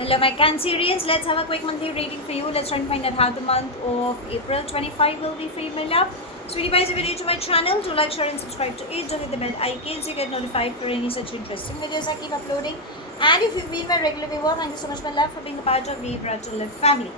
Hello my Cancerians, let's have a quick monthly reading for you. Let's try and find out how the month of April 25 will be for you, my love. Sweetie pies, if you're new to my channel, do like, share and subscribe to it. Don't hit the bell icon so you get notified for any such interesting videos I keep uploading. And if you've been my regular viewer, thank you so much, my love, for being a part of the Bright to Live family.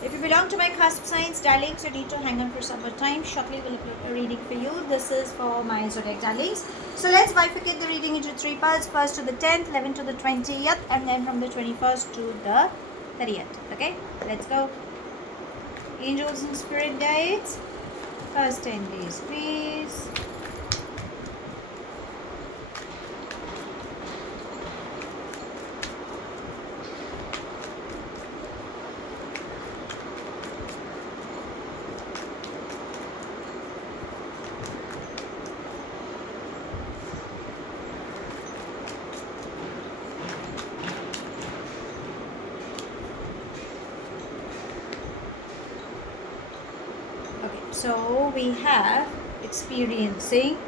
If you belong to my cusp signs, darlings, you need to hang on for some more time. Shortly we'll upload a reading for you. This is for my zodiac darlings. So let's bifurcate the reading into three parts. First to the 10th, 11th to the 20th, and then from the 21st to the 30th. Okay, let's go. Angels and spirit guides. First 10 days, please. So we have experiencing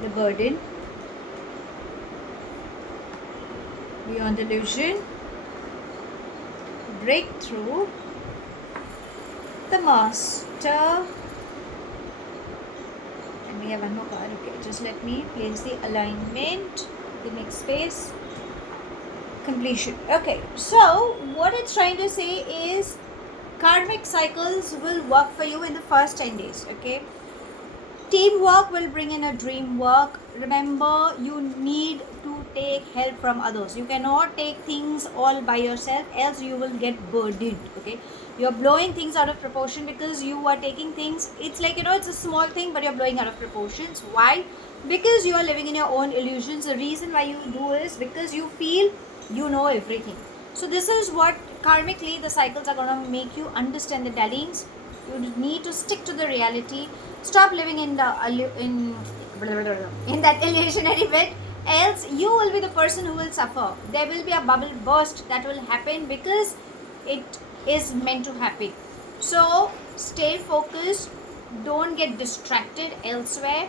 the burden, beyond illusion, breakthrough, the master, and we have one more card. Okay, just let me place the alignment, the next space, completion. Okay, so what it's trying to say is karmic cycles will work for you in the first 10 days. Okay, teamwork will bring in a dream work. Remember, you need to take help from others. You cannot take things all by yourself, else you will get burdened. Okay, you're blowing things out of proportion because you are taking things, it's like, it's a small thing, but you're blowing out of proportions. Why? Because you are living in your own illusions. The reason why you do is because you feel you know everything. So this is what karmically the cycles are going to make you understand, the darlings. You need to stick to the reality. Stop living in the in that illusionary bit, else you will be the person who will suffer. There will be a bubble burst that will happen because it is meant to happen. So stay focused. Don't get distracted elsewhere.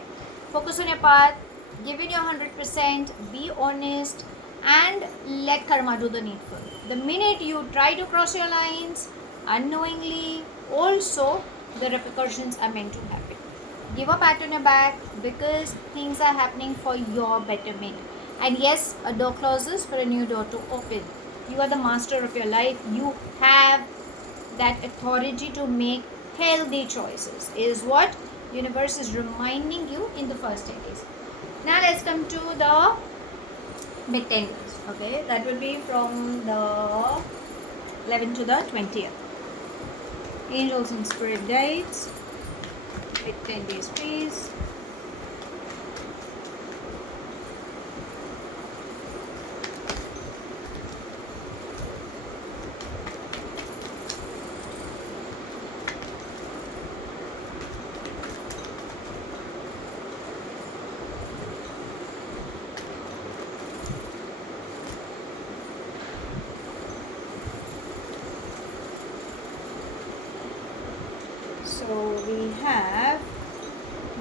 Focus on your path. Give in your 100%. Be honest. And let karma do the needful. The minute you try to cross your lines unknowingly, also the repercussions are meant to happen. Give a pat on your back because things are happening for your betterment. And yes, a door closes for a new door to open. You are the master of your life. You have that authority to make healthy choices, is what universe is reminding you in the first 10 days. Now let's come to the mid 10 days. Okay, that will be from the 11th to the 20th. Angels and spirit guides, mid 10 days, please. So we have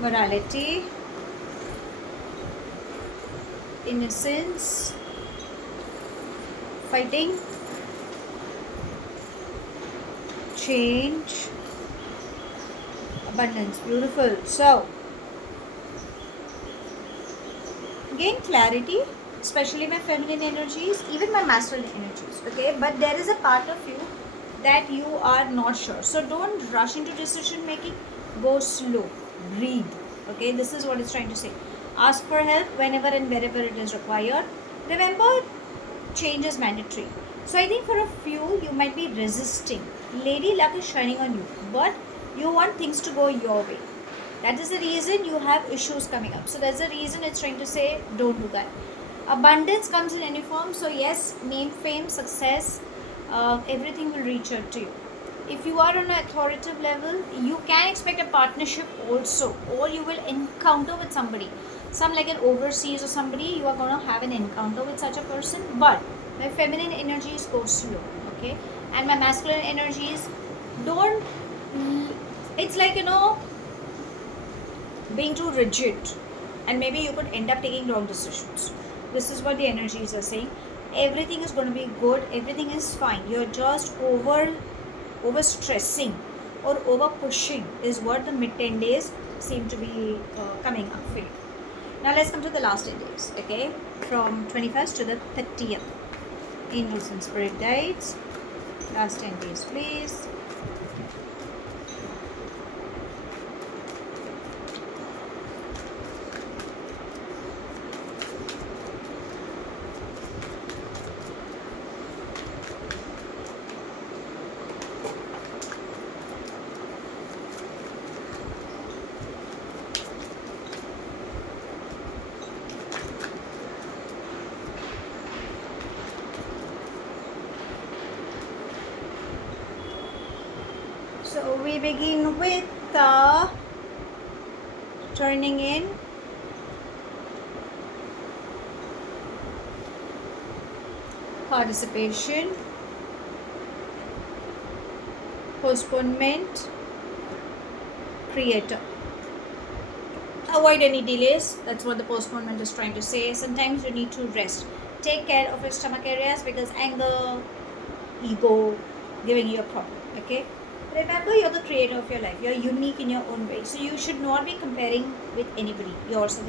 morality, innocence, fighting, change, abundance. Beautiful. So gain clarity, especially my feminine energies, even my masculine energies. Okay, but there is a part of you that you are not sure. So don't rush into decision making. Go slow. Breathe. Okay, this is what it's trying to say. Ask for help whenever and wherever it is required. Remember, change is mandatory. So I think for a few, you might be resisting. Lady luck is shining on you, but you want things to go your way. That is the reason you have issues coming up. So that's the reason it's trying to say don't do that. Abundance comes in any form. So yes, name, fame, success, everything will reach out to you. If you are on an authoritative level, you can expect a partnership also, or you will encounter with somebody, some like an overseas or somebody. You are going to have an encounter with such a person. But my feminine energies go slow, okay, and my masculine energies don't, it's like, being too rigid, and maybe you could end up taking wrong decisions. This is what the energies are saying. Everything is going to be good, everything is fine. You're just over stressing or over pushing is what the mid 10 days seem to be coming up for you. Now let's come to the last 10 days, okay, from 21st to the 30th. Angels and spirit guides, last 10 days please. So we begin with turning in, participation, postponement, creator. Avoid any delays. That's what the postponement is trying to say. Sometimes you need to rest. Take care of your stomach areas because anger, ego, giving you a problem. Okay. Remember, you're the creator of your life. You're unique in your own way. So you should not be comparing with anybody, yourself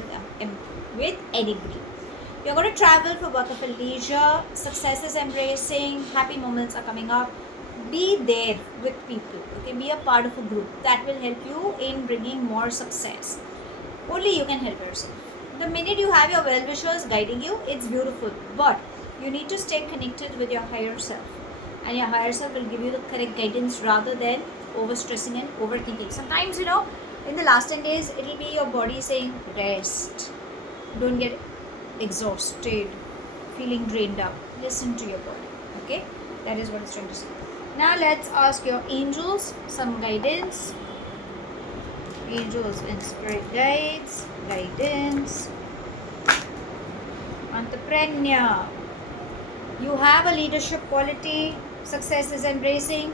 with anybody. You're going to travel for work or leisure. Success is embracing. Happy moments are coming up. Be there with people. Okay, be a part of a group. That will help you in bringing more success. Only you can help yourself. The minute you have your well-wishers guiding you, it's beautiful. But you need to stay connected with your higher self. And your higher self will give you the correct guidance rather than overstressing and overthinking. Sometimes, in the last 10 days, it will be your body saying, rest. Don't get exhausted, feeling drained out. Listen to your body. Okay? That is what it's trying to say. Now, let's ask your angels some guidance. Angels and spirit guides, guidance. Entrepreneur. You have a leadership quality. Success is embracing.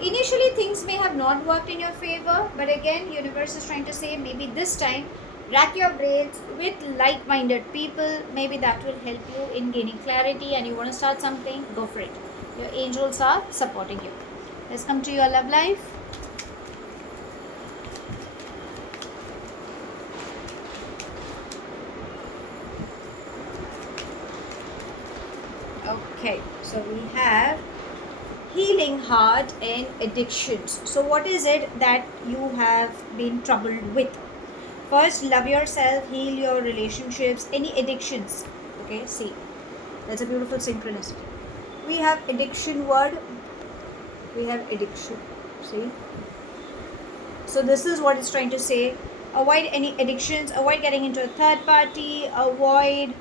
Initially, things may have not worked in your favor, but again, universe is trying to say maybe this time, rack your brains with like-minded people. Maybe that will help you in gaining clarity, and you want to start something, go for it. Your angels are supporting you. Let's come to your love life. Okay, so we have healing heart and addictions. So what is it that you have been troubled with? First, love yourself, heal your relationships, any addictions. Okay, see, that's a beautiful synchronicity. We have addiction word, we have addiction, see. So this is what it's trying to say. Avoid any addictions, avoid getting into a third party, avoid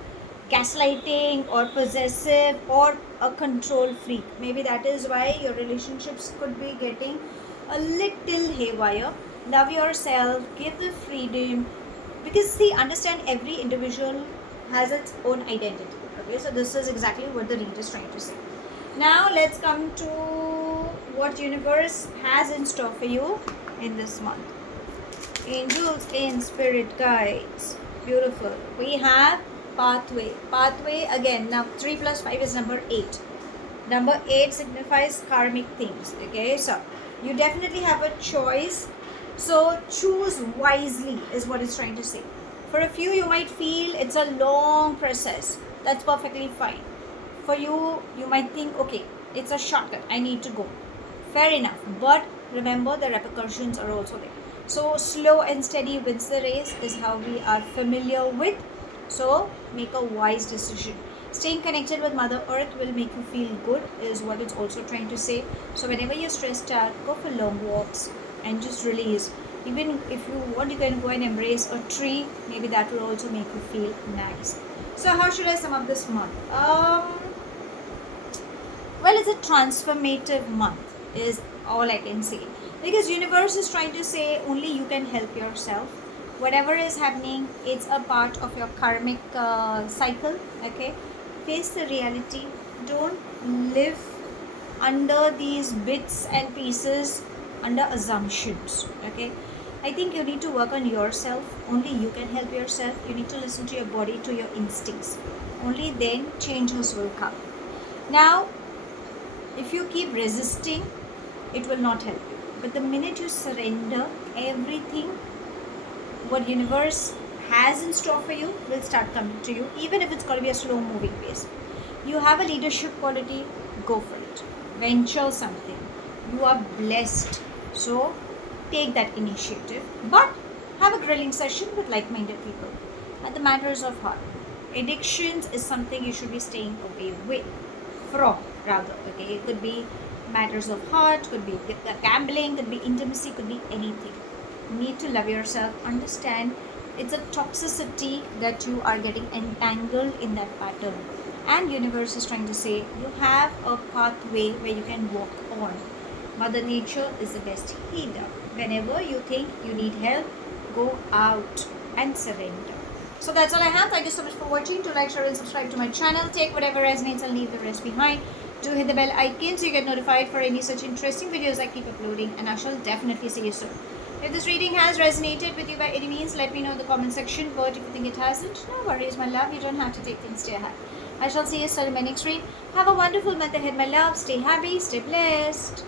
gaslighting or possessive or a control freak. Maybe that is why your relationships could be getting a little haywire. Love yourself, give the freedom, because see, understand every individual has its own identity. Okay, so this is exactly what the read is trying to say. Now let's come to what universe has in store for you in this month. Angels and spirit guides. Beautiful. We have pathway again. Now 3 plus 5 is number 8. Number 8 signifies karmic things. Okay, so you definitely have a choice, so choose wisely is what it's trying to say. For a few, you might feel it's a long process. That's perfectly fine. For you, you might think, okay, it's a shortcut, I need to go. Fair enough, but remember the repercussions are also there. So slow and steady wins the race is how we are familiar with. So make a wise decision. Staying connected with Mother Earth will make you feel good is what it's also trying to say. So whenever you're stressed out, go for long walks and just release. Even if you want, you can go and embrace a tree. Maybe that will also make you feel nice. So how should I sum up this month? Well, it's a transformative month is all I can say. Because universe is trying to say only you can help yourself. Whatever is happening, it's a part of your karmic cycle. Okay, face the reality. Don't live under these bits and pieces, under assumptions. Okay, I think you need to work on yourself. Only you can help yourself. You need to listen to your body, to your instincts. Only then changes will come. Now, if you keep resisting, it will not help you. But the minute you surrender, everything what universe has in store for you will start coming to you, even if it's going to be a slow moving pace. You have a leadership quality, go for it. Venture something. You are blessed. So take that initiative. But have a grilling session with like-minded people. And the matters of heart. Addictions is something you should be staying away from, rather. Okay, it could be matters of heart, could be gambling, could be intimacy, could be anything. You need to love yourself, understand it's a toxicity that you are getting entangled in that pattern, and universe is trying to say you have a pathway where you can walk on. Mother nature is the best healer. Whenever you think you need help, go out and surrender. So that's all I have. Thank you so much for watching. Do like, share and subscribe to my channel. Take whatever resonates and leave the rest behind. Do hit the bell icon so you get notified for any such interesting videos I keep uploading, and I shall definitely see you soon. If this reading has resonated with you by any means, let me know in the comment section. But if you think it hasn't, no worries, my love. You don't have to take things to your heart. I shall see you soon in my next read. Have a wonderful month ahead, my love. Stay happy, stay blessed.